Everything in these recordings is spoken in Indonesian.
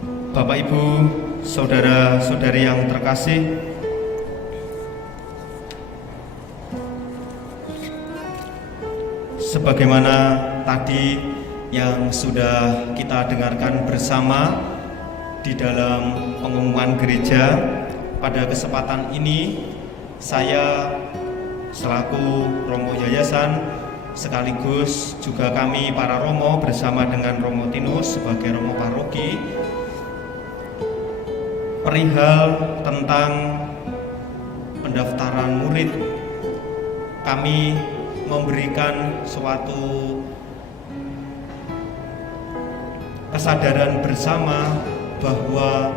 Bapak Ibu, saudara-saudari yang terkasih, sebagaimana tadi yang sudah kita dengarkan bersama di dalam pengumuman gereja, pada kesempatan ini saya selaku Romo Yayasan sekaligus juga kami para Romo bersama dengan Romo Tinus sebagai Romo Paroki perihal tentang pendaftaran murid, kami memberikan suatu kesadaran bersama bahwa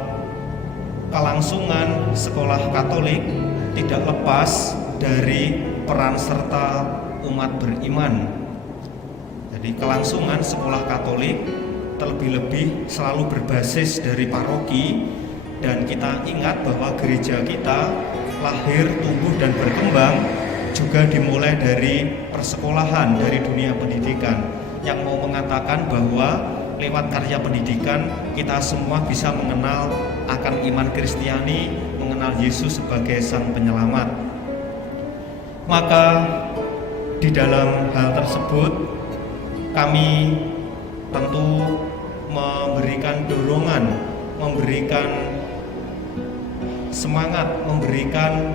kelangsungan sekolah Katolik tidak lepas dari peran serta umat beriman. Jadi kelangsungan sekolah Katolik terlebih-lebih selalu berbasis dari paroki. Dan kita ingat bahwa gereja kita lahir, tumbuh, dan berkembang juga dimulai dari persekolahan, dari dunia pendidikan, yang mau mengatakan bahwa lewat karya pendidikan kita semua bisa mengenal akan iman Kristiani, mengenal Yesus sebagai Sang Penyelamat. Maka di dalam hal tersebut kami tentu memberikan dorongan, memberikan semangat, memberikan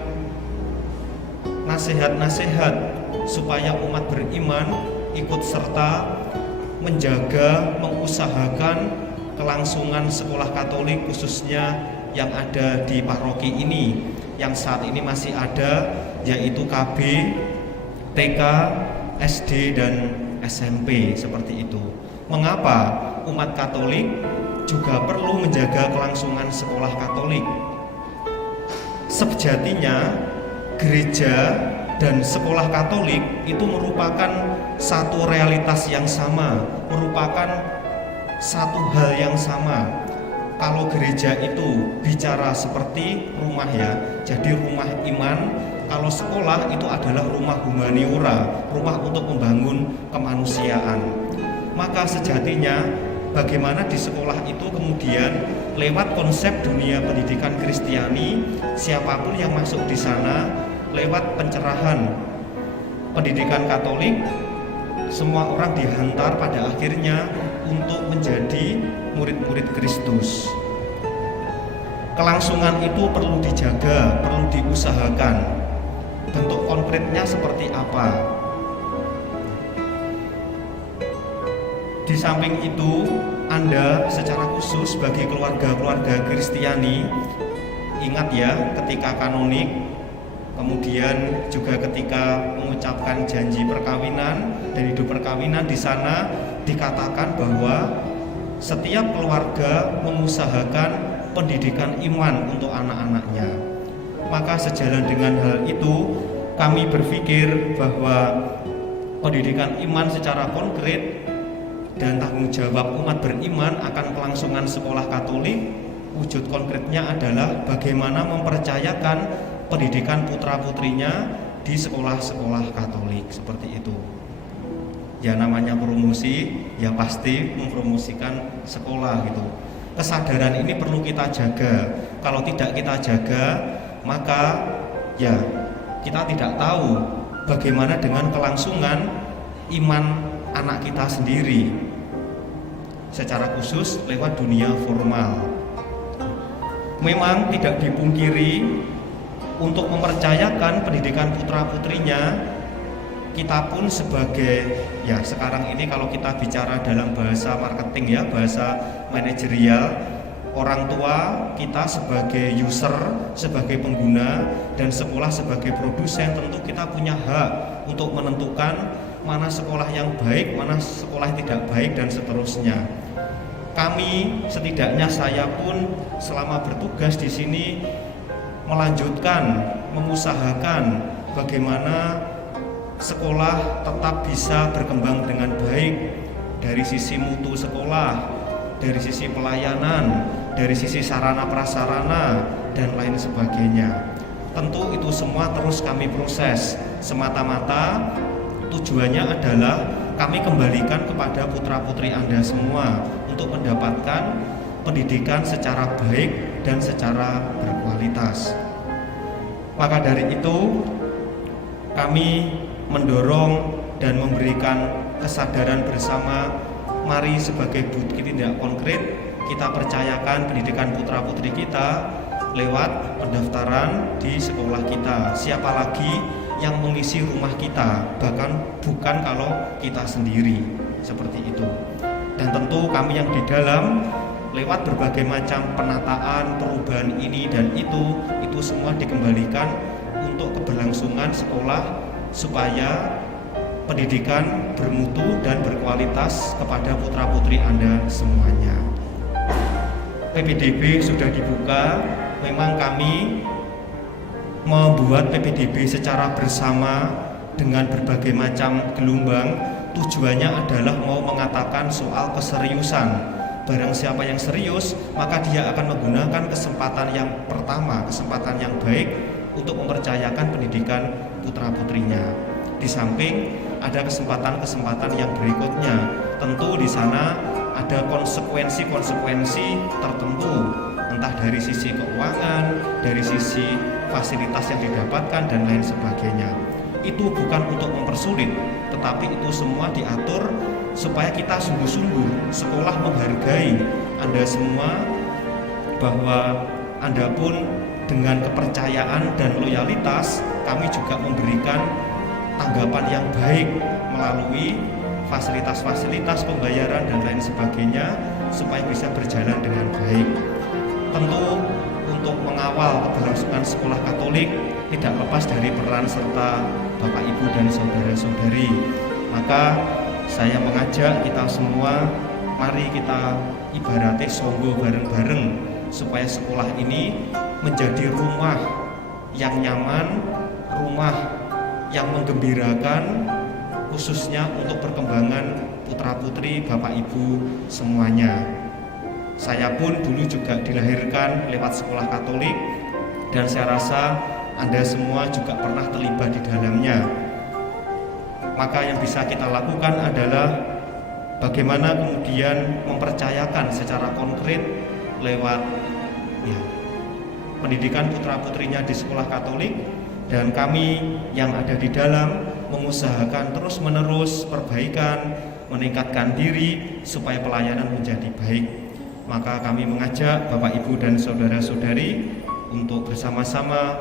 nasihat-nasihat supaya umat beriman ikut serta menjaga, mengusahakan kelangsungan sekolah Katolik khususnya yang ada di paroki ini, yang saat ini masih ada, yaitu KB, TK, SD, dan SMP seperti itu. Mengapa umat Katolik juga perlu menjaga kelangsungan sekolah Katolik? Sejatinya gereja dan sekolah Katolik itu merupakan satu realitas yang sama, merupakan satu hal yang sama. Kalau gereja itu bicara seperti rumah ya, jadi rumah iman. Kalau sekolah itu adalah rumah humaniora, rumah untuk membangun kemanusiaan. Maka sejatinya bagaimana di sekolah itu kemudian lewat konsep dunia pendidikan Kristiani, siapapun yang masuk di sana lewat pencerahan pendidikan Katolik, semua orang dihantar pada akhirnya untuk menjadi murid-murid Kristus. Kelangsungan itu perlu dijaga, perlu diusahakan. Bentuk konkretnya seperti apa? Di samping itu, Anda secara khusus bagi keluarga-keluarga Kristiani, ingat ya, ketika kanonik, kemudian juga ketika mengucapkan janji perkawinan dan hidup perkawinan, di sana dikatakan bahwa setiap keluarga mengusahakan pendidikan iman untuk anak-anaknya. Maka sejalan dengan hal itu, kami berpikir bahwa pendidikan iman secara konkret dan tanggung jawab umat beriman akan kelangsungan sekolah Katolik, wujud konkretnya adalah bagaimana mempercayakan pendidikan putra-putrinya di sekolah-sekolah Katolik seperti itu. Ya namanya promosi, ya pasti mempromosikan sekolah gitu. Kesadaran ini perlu kita jaga. Kalau tidak kita jaga, maka ya kita tidak tahu bagaimana dengan kelangsungan iman anak kita sendiri, secara khusus lewat dunia formal. Memang tidak dipungkiri, untuk mempercayakan pendidikan putra-putrinya, kita pun sebagai, ya sekarang ini kalau kita bicara dalam bahasa marketing ya, bahasa manajerial, orang tua kita sebagai user, sebagai pengguna, dan sekolah sebagai produsen, tentu kita punya hak untuk menentukan mana sekolah yang baik, mana sekolah yang tidak baik, dan seterusnya. Kami, setidaknya saya pun selama bertugas di sini melanjutkan, mengusahakan bagaimana sekolah tetap bisa berkembang dengan baik dari sisi mutu sekolah, dari sisi pelayanan, dari sisi sarana prasarana, dan lain sebagainya. Tentu itu semua terus kami proses, semata-mata tujuannya adalah kami kembalikan kepada putra-putri Anda semua untuk mendapatkan pendidikan secara baik dan secara berkualitas. Maka dari itu kami mendorong dan memberikan kesadaran bersama, mari sebagai bukti tindak konkret kita percayakan pendidikan putra-putri kita lewat pendaftaran di sekolah kita. Siapa lagi yang mengisi rumah kita, bahkan bukan kalau kita sendiri, seperti itu. Dan tentu kami yang di dalam lewat berbagai macam penataan, perubahan ini dan itu semua dikembalikan untuk keberlangsungan sekolah supaya pendidikan bermutu dan berkualitas kepada putra-putri Anda semuanya. PPDB sudah dibuka, memang kami membuat PPDB secara bersama dengan berbagai macam gelombang. Tujuannya adalah mau mengatakan soal keseriusan. Barang siapa yang serius, maka dia akan menggunakan kesempatan yang pertama, kesempatan yang baik untuk mempercayakan pendidikan putra-putrinya. Di samping ada kesempatan-kesempatan yang berikutnya. Tentu di sana ada konsekuensi-konsekuensi tertentu, entah dari sisi keuangan, dari sisi fasilitas yang didapatkan dan lain sebagainya. Itu bukan untuk mempersulit, tetapi itu semua diatur supaya kita sungguh-sungguh sekolah menghargai Anda semua, bahwa Anda pun dengan kepercayaan dan loyalitas kami juga memberikan tanggapan yang baik melalui fasilitas-fasilitas pembayaran dan lain sebagainya supaya bisa berjalan dengan baik. Tentu untuk mengawal keberlangsungan sekolah Katolik tidak lepas dari peran serta Bapak Ibu dan saudara-saudari. Maka saya mengajak kita semua, mari kita ibaratnya songgo bareng-bareng supaya sekolah ini menjadi rumah yang nyaman, rumah yang menggembirakan, khususnya untuk perkembangan putra-putri Bapak Ibu semuanya. Saya pun dulu juga dilahirkan lewat sekolah Katolik dan saya rasa Anda semua juga pernah terlibat di dalamnya. Maka yang bisa kita lakukan adalah bagaimana kemudian mempercayakan secara konkret lewat pendidikan putra-putrinya di sekolah Katolik, dan kami yang ada di dalam mengusahakan terus-menerus perbaikan, meningkatkan diri supaya pelayanan menjadi baik. Maka kami mengajak Bapak Ibu dan saudara-saudari untuk bersama-sama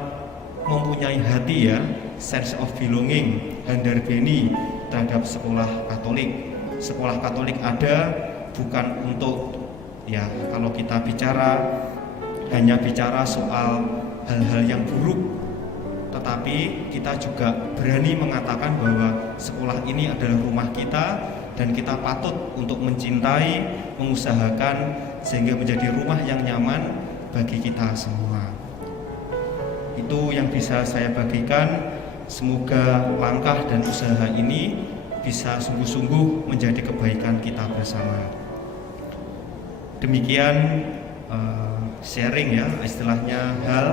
mempunyai hati sense of belonging, handarbeni terhadap sekolah Katolik. Sekolah Katolik ada bukan untuk kalau kita hanya bicara soal hal-hal yang buruk, tetapi kita juga berani mengatakan bahwa sekolah ini adalah rumah kita dan kita patut untuk mencintai, mengusahakan sehingga menjadi rumah yang nyaman bagi kita semua. Itu yang bisa saya bagikan. Semoga langkah dan usaha ini bisa sungguh-sungguh menjadi kebaikan kita bersama. Demikian sharing istilahnya hal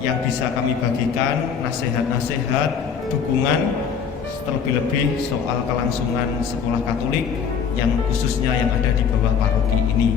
yang bisa kami bagikan, nasihat-nasihat, dukungan, terlebih-lebih soal kelangsungan sekolah Katolik yang khususnya yang ada di bawah paroki ini.